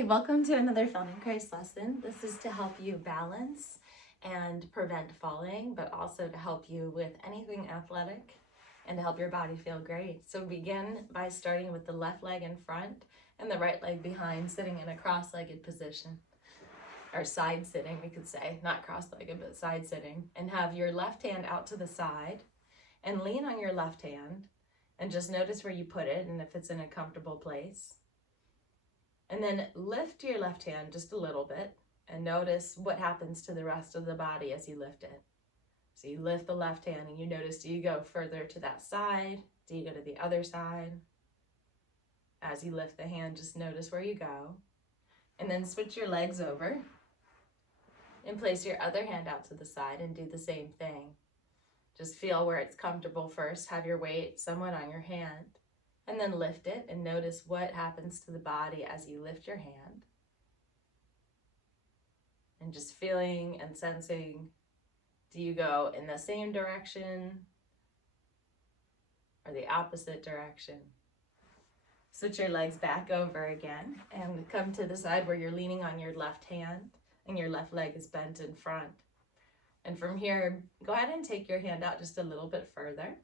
Hi, welcome to another Feldenkrais lesson. This is to help you balance and prevent falling, but also to help you with anything athletic and to help your body feel great. So begin by starting with the left leg in front and the right leg behind, sitting in a cross-legged position, or side sitting, we could say, not cross-legged, but side sitting, and have your left hand out to the side and lean on your left hand and just notice where you put it and if it's in a comfortable place. And then lift your left hand just a little bit and notice what happens to the rest of the body as you lift it. So you lift the left hand and you notice, do you go further to that side? Do you go to the other side? As you lift the hand, just notice where you go. And then switch your legs over and place your other hand out to the side and do the same thing. Just feel where it's comfortable first. Have your weight somewhat on your hand. And then lift it and notice what happens to the body as you lift your hand. And just feeling and sensing, do you go in the same direction or the opposite direction? Switch your legs back over again and come to the side where you're leaning on your left hand and your left leg is bent in front. And from here, go ahead and take your hand out just a little bit further.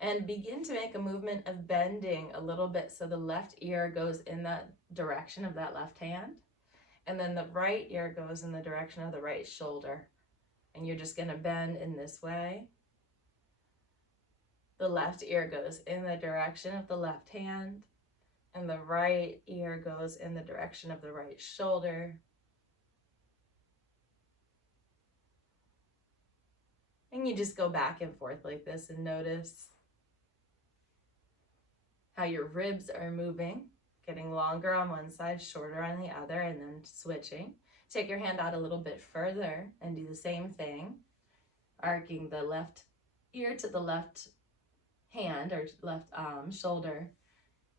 And begin to make a movement of bending a little bit so the left ear goes in that direction of that left hand. And then the right ear goes in the direction of the right shoulder. And you're just going to bend in this way. The left ear goes in the direction of the left hand. And the right ear goes in the direction of the right shoulder. And you just go back and forth like this and notice how your ribs are moving, getting longer on one side, shorter on the other, and then switching. Take your hand out a little bit further and do the same thing, arcing the left ear to the left hand or left shoulder,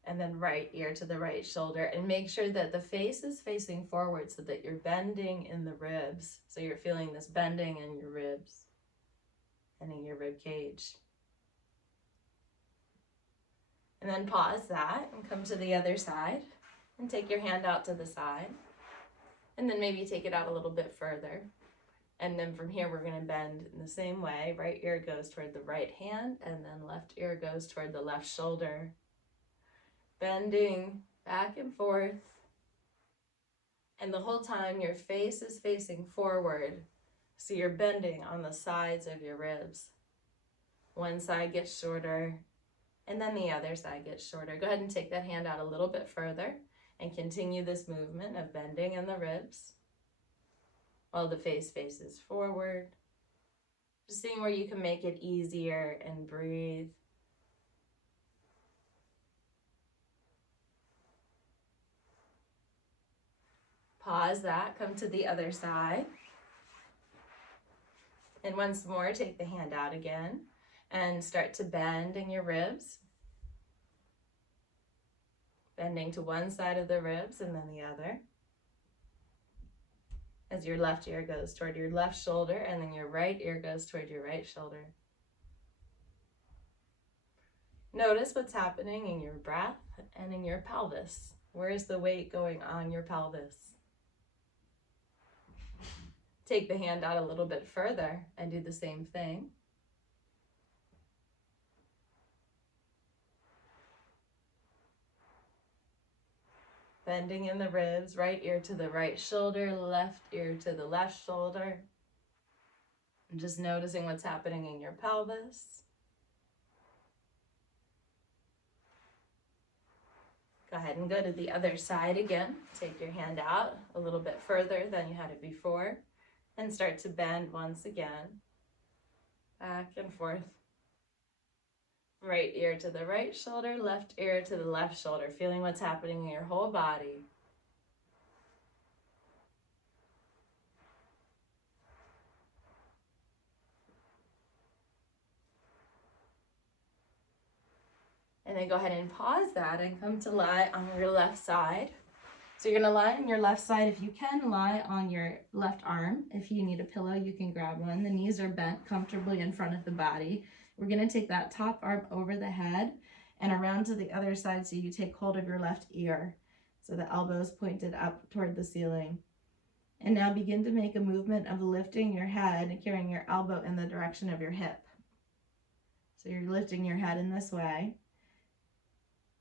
and then right ear to the right shoulder. And make sure that the face is facing forward so that you're bending in the ribs. So you're feeling this bending in your ribs and in your rib cage. And then pause that and come to the other side and take your hand out to the side. And then maybe take it out a little bit further. And then from here, we're going to bend in the same way. Right ear goes toward the right hand and then left ear goes toward the left shoulder. Bending back and forth. And the whole time your face is facing forward. So you're bending on the sides of your ribs. One side gets shorter. And then the other side gets shorter. Go ahead and take that hand out a little bit further and continue this movement of bending in the ribs while the face faces forward. Just seeing where you can make it easier and breathe. Pause that, come to the other side. And once more, take the hand out again. And start to bend in your ribs. Bending to one side of the ribs and then the other. As your left ear goes toward your left shoulder and then your right ear goes toward your right shoulder. Notice what's happening in your breath and in your pelvis. Where is the weight going on your pelvis? Take the hand out a little bit further and do the same thing. Bending in the ribs, right ear to the right shoulder, left ear to the left shoulder. And just noticing what's happening in your pelvis. Go ahead and go to the other side again. Take your hand out a little bit further than you had it before. And start to bend once again. Back and forth. Right ear to the right shoulder, left ear to the left shoulder, feeling what's happening in your whole body. And then go ahead and pause that and come to lie on your left side. So you're going to lie on your left side. If you can, lie on your left arm. If you need a pillow, you can grab one. The knees are bent comfortably in front of the body. We're going to take that top arm over the head and around to the other side so you take hold of your left ear. So the elbows pointed up toward the ceiling. And now begin to make a movement of lifting your head and carrying your elbow in the direction of your hip. So you're lifting your head in this way.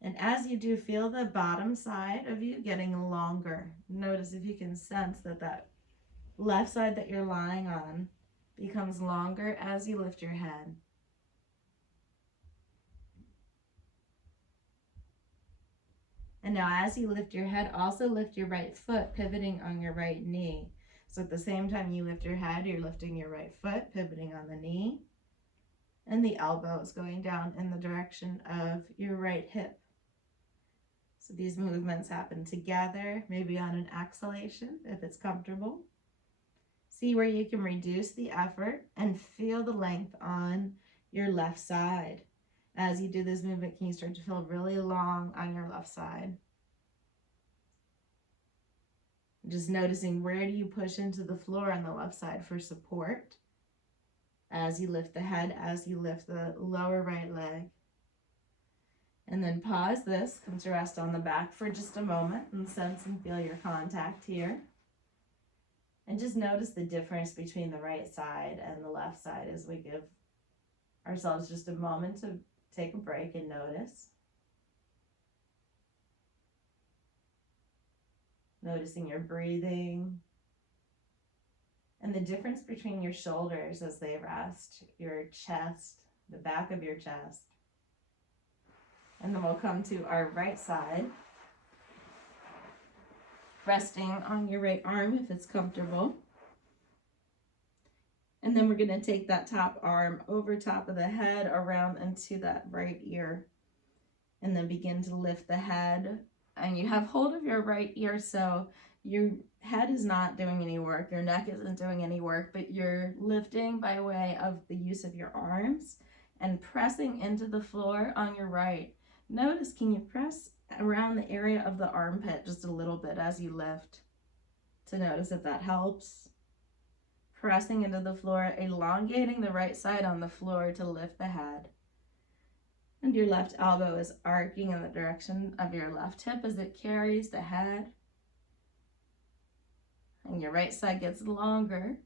And as you do, feel the bottom side of you getting longer. Notice if you can sense that that left side that you're lying on becomes longer as you lift your head. And now as you lift your head, also lift your right foot, pivoting on your right knee. So at the same time you lift your head, you're lifting your right foot, pivoting on the knee. And the elbow is going down in the direction of your right hip. So these movements happen together, maybe on an exhalation if it's comfortable. See where you can reduce the effort and feel the length on your left side. As you do this movement, can you start to feel really long on your left side? Just noticing where do you push into the floor on the left side for support as you lift the head, as you lift the lower right leg. And then pause this, come to rest on the back for just a moment and sense and feel your contact here. And just notice the difference between the right side and the left side as we give ourselves just a moment to take a break and notice. Noticing your breathing and the difference between your shoulders as they rest, your chest, the back of your chest. And then we'll come to our right side, resting on your right arm if it's comfortable. And then we're going to take that top arm over top of the head, around into that right ear. And then begin to lift the head. And you have hold of your right ear, so your head is not doing any work, your neck isn't doing any work, but you're lifting by way of the use of your arms and pressing into the floor on your right. Notice, can you press around the area of the armpit just a little bit as you lift to notice if that helps? Pressing into the floor, elongating the right side on the floor to lift the head. And your left elbow is arcing in the direction of your left hip as it carries the head. And your right side gets longer.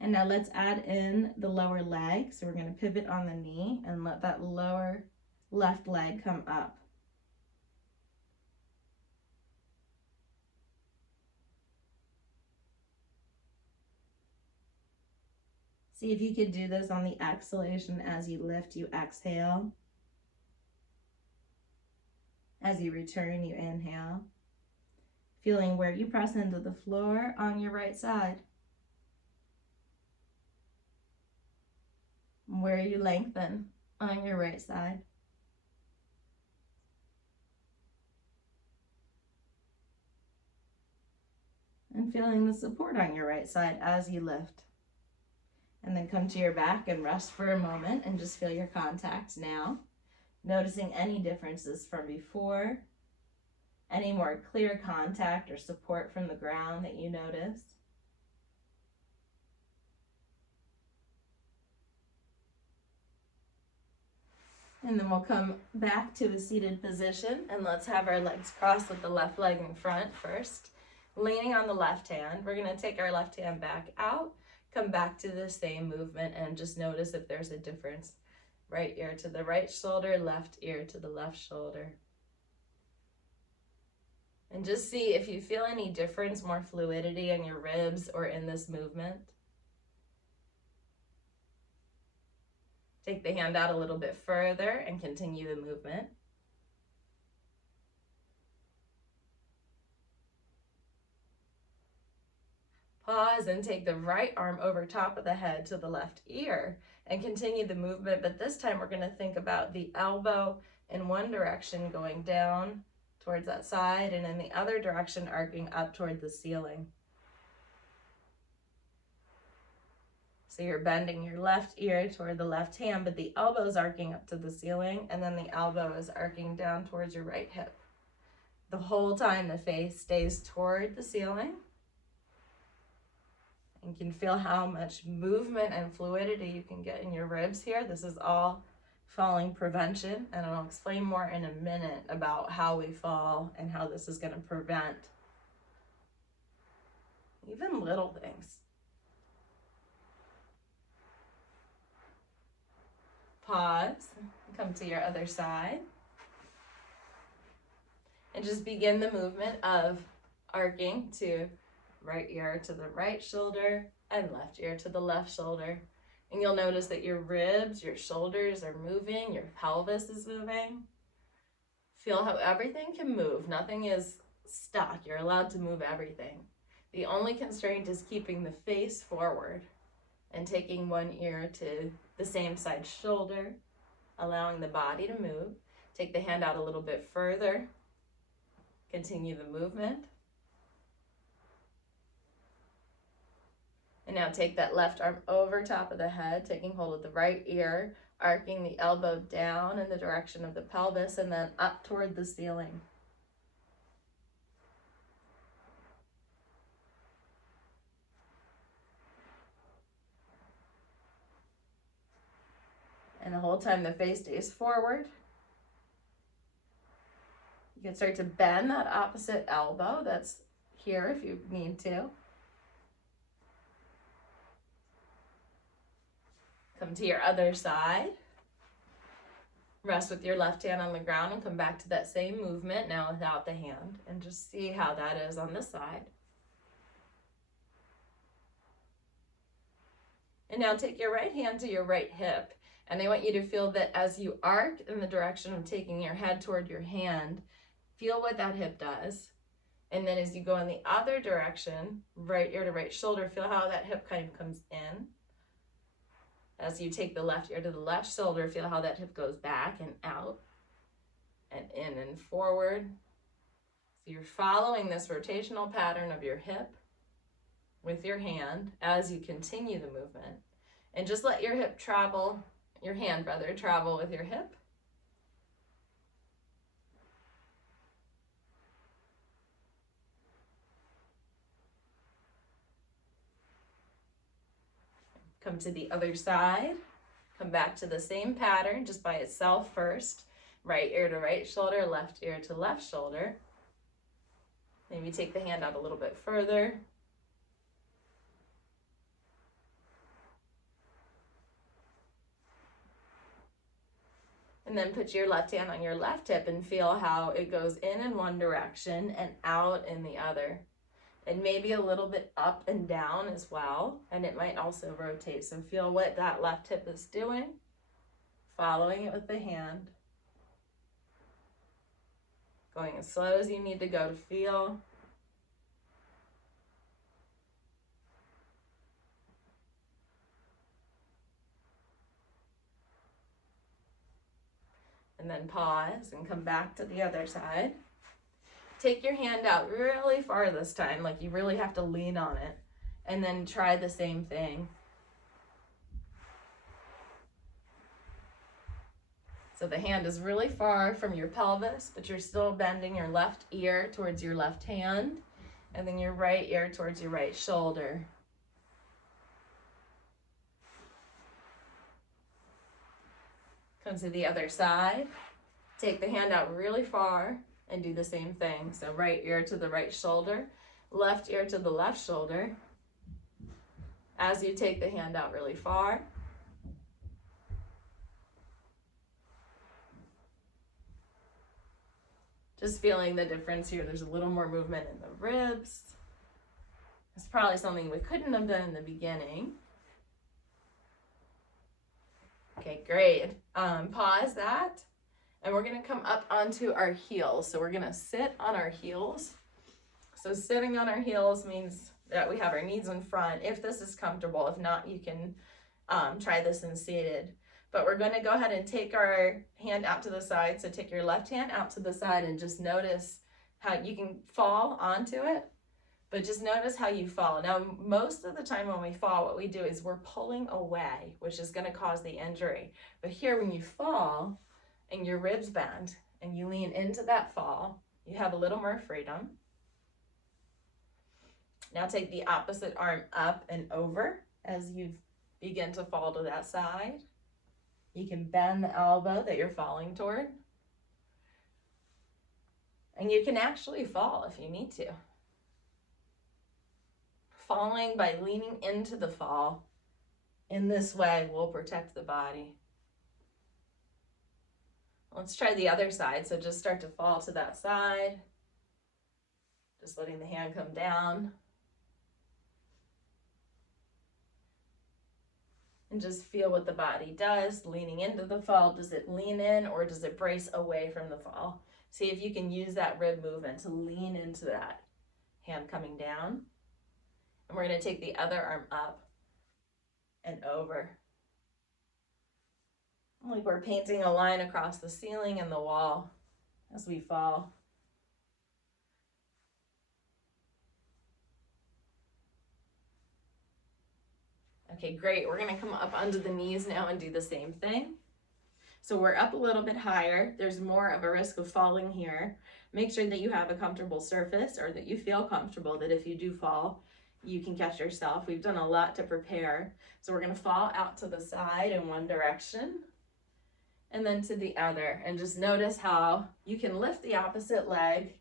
And now let's add in the lower leg. So we're going to pivot on the knee and let that lower left leg come up. See if you could do this on the exhalation. As you lift, you exhale. As you return, you inhale. Feeling where you press into the floor on your right side. Where you lengthen on your right side. And feeling the support on your right side as you lift. And then come to your back and rest for a moment and just feel your contact now. Noticing any differences from before, any more clear contact or support from the ground that you notice. And then we'll come back to a seated position and let's have our legs crossed with the left leg in front first. Leaning on the left hand, we're going to take our left hand back out, come back to the same movement and just notice if there's a difference. Right ear to the right shoulder, left ear to the left shoulder. And just see if you feel any difference, more fluidity in your ribs or in this movement. Take the hand out a little bit further and continue the movement. Pause and take the right arm over top of the head to the left ear and continue the movement, but this time we're going to think about the elbow in one direction going down towards that side and in the other direction arcing up toward the ceiling. So you're bending your left ear toward the left hand, but the elbow is arcing up to the ceiling and then the elbow is arcing down towards your right hip. The whole time the face stays toward the ceiling. You can feel how much movement and fluidity you can get in your ribs here. This is all falling prevention, and I'll explain more in a minute about how we fall and how this is going to prevent even little things. Pause, come to your other side, and just begin the movement of arcing to right ear to the right shoulder and left ear to the left shoulder. And you'll notice that your ribs, your shoulders are moving, your pelvis is moving. Feel how everything can move. Nothing is stuck. You're allowed to move everything. The only constraint is keeping the face forward and taking one ear to the same side shoulder, allowing the body to move. Take the hand out a little bit further. Continue the movement. And now take that left arm over top of the head, taking hold of the right ear, arcing the elbow down in the direction of the pelvis and then up toward the ceiling. And the whole time the face stays forward. You can start to bend that opposite elbow that's here if you need to. Come to your other side. Rest with your left hand on the ground and come back to that same movement, now without the hand, and just see how that is on this side. And now take your right hand to your right hip, and I want you to feel that as you arc in the direction of taking your head toward your hand, feel what that hip does. And then as you go in the other direction, right ear to right shoulder, feel how that hip kind of comes in. As you take the left ear to the left shoulder, feel how that hip goes back and out and in and forward. So you're following this rotational pattern of your hip with your hand as you continue the movement. And just let your hip travel, your hand rather, travel with your hip. Come to the other side. Come back to the same pattern, just by itself first. Right ear to right shoulder, left ear to left shoulder. Maybe take the hand out a little bit further. And then put your left hand on your left hip and feel how it goes in one direction and out in the other. And maybe a little bit up and down as well, and it might also rotate. So feel what that left hip is doing, following it with the hand. Going as slow as you need to go to feel. And then pause and come back to the other side. Take your hand out really far this time, like you really have to lean on it. And then try the same thing. So the hand is really far from your pelvis, but you're still bending your left ear towards your left hand, and then your right ear towards your right shoulder. Come to the other side. Take the hand out really far and do the same thing. So right ear to the right shoulder, left ear to the left shoulder. As you take the hand out really far. Just feeling the difference here. There's a little more movement in the ribs. It's probably something we couldn't have done in the beginning. Okay, great. Pause that. And we're going to come up onto our heels. So we're going to sit on our heels. So sitting on our heels means that we have our knees in front, if this is comfortable. If not, you can try this in seated. But we're going to go ahead and take our hand out to the side. So take your left hand out to the side and just notice how you can fall onto it. But just notice how you fall. Now, most of the time when we fall, what we do is we're pulling away, which is going to cause the injury. But here, when you fall and your ribs bend and you lean into that fall, you have a little more freedom. Now take the opposite arm up and over as you begin to fall to that side. You can bend the elbow that you're falling toward. And you can actually fall if you need to. Falling by leaning into the fall in this way will protect the body. Let's try the other side. So just start to fall to that side. Just letting the hand come down. And just feel what the body does. Leaning into the fall, does it lean in or does it brace away from the fall? See if you can use that rib movement to lean into that. Hand coming down. And we're going to take the other arm up and over. Like we're painting a line across the ceiling and the wall as we fall. Okay, great. We're going to come up onto the knees now and do the same thing. So we're up a little bit higher. There's more of a risk of falling here. Make sure that you have a comfortable surface, or that you feel comfortable, that if you do fall, you can catch yourself. We've done a lot to prepare. So we're going to fall out to the side in one direction and then to the other. And just notice how you can lift the opposite leg.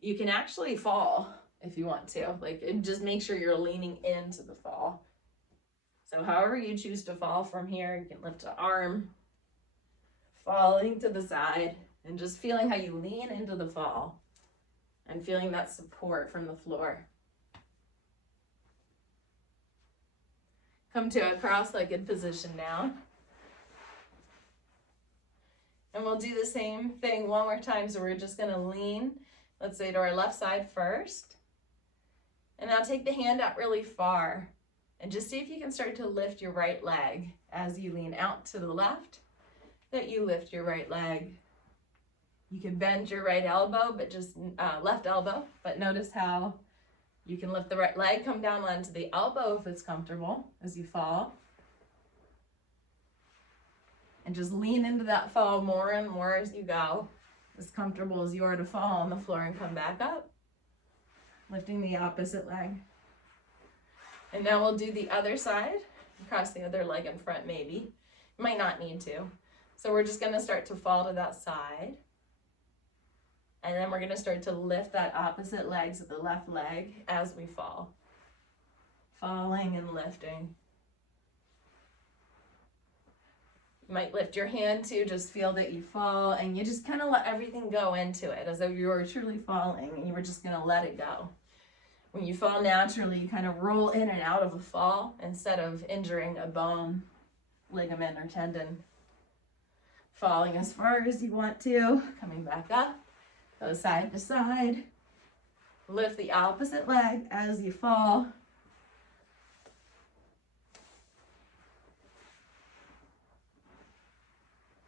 You can actually fall if you want to. And just make sure you're leaning into the fall. So however you choose to fall from here, you can lift an arm, falling to the side, and just feeling how you lean into the fall and feeling that support from the floor. Come to a cross-legged position now. And we'll do the same thing one more time. So we're just going to lean, let's say, to our left side first. And now take the hand out really far. And just see if you can start to lift your right leg as you lean out to the left, that you lift your right leg. You can bend your right elbow, but just left elbow, but notice how you can lift the right leg, come down onto the elbow if it's comfortable as you fall. And just lean into that fall more and more as you go, as comfortable as you are to fall on the floor and come back up, lifting the opposite leg. And now we'll do the other side, cross the other leg in front maybe. You might not need to. So we're just going to start to fall to that side. And then we're going to start to lift that opposite leg, so the left leg, as we fall. Falling and lifting. You might lift your hand too, just feel that you fall, and you just kind of let everything go into it, as though you were truly falling, and you were just going to let it go. When you fall naturally, you kind of roll in and out of a fall instead of injuring a bone, ligament, or tendon. Falling as far as you want to, coming back up, go side to side. Lift the opposite leg as you fall.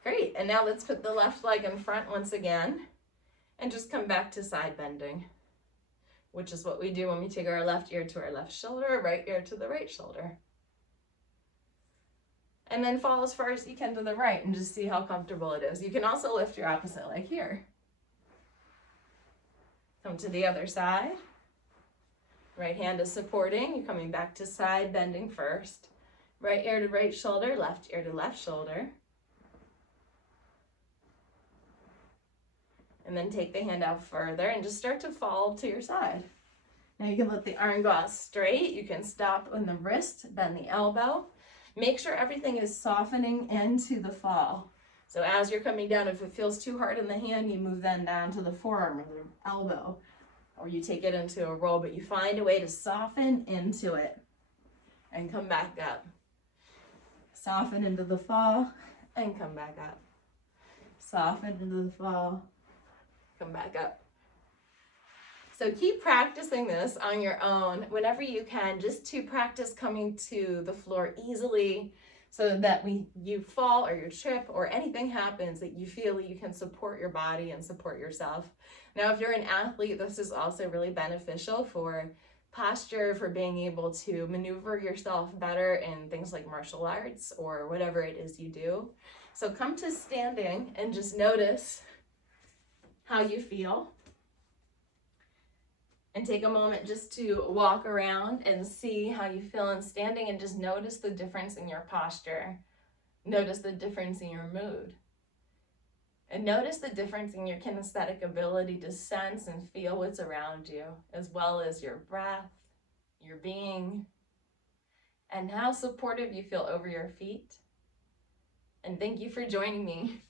Great, and now let's put the left leg in front once again and just come back to side bending, which is what we do when we take our left ear to our left shoulder, right ear to the right shoulder. And then fall as far as you can to the right and just see how comfortable it is. You can also lift your opposite leg here. Come to the other side. Right hand is supporting. You're coming back to side bending first. Right ear to right shoulder, left ear to left shoulder. And then take the hand out further and just start to fall to your side. Now you can let the arm go out straight. You can stop on the wrist, bend the elbow. Make sure everything is softening into the fall. So as you're coming down, if it feels too hard in the hand, you move then down to the forearm or the elbow, or you take it into a roll, but you find a way to soften into it and come back up. Soften into the fall and come back up. Soften into the fall, come back up. So keep practicing this on your own whenever you can, just to practice coming to the floor easily so that when you fall or you trip or anything happens, that you feel you can support your body and support yourself. Now, if you're an athlete, this is also really beneficial for posture, for being able to maneuver yourself better in things like martial arts or whatever it is you do. So come to standing and just notice how you feel. And take a moment just to walk around and see how you feel in standing, and just notice the difference in your posture Notice the difference in your mood. And notice the difference in your kinesthetic ability to sense and feel what's around you, as well as your breath, your being, and how supportive you feel over your feet. And thank you for joining me.